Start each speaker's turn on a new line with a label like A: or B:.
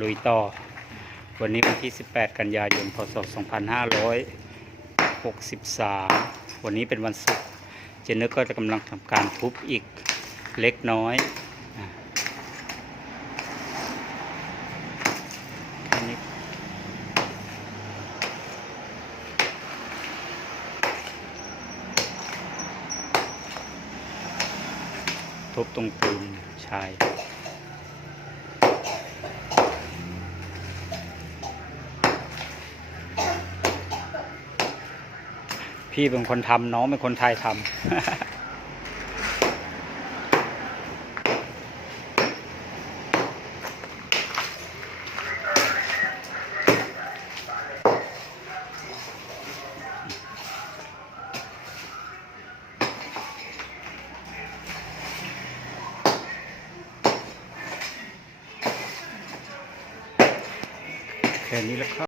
A: ลุยต่อ วันนี้วันที่ 18 กันยายน พศ 2563 วันนี้เป็นวันศุกร์ เจนเนอร์ก็จะกำลังทำการทุบอีกเล็กน้อยอะแค่นี้ทุบตรงปูนชาย พี่เป็นคนทำน้องเป็นคนไทยทำแค่นี้แล้วครับ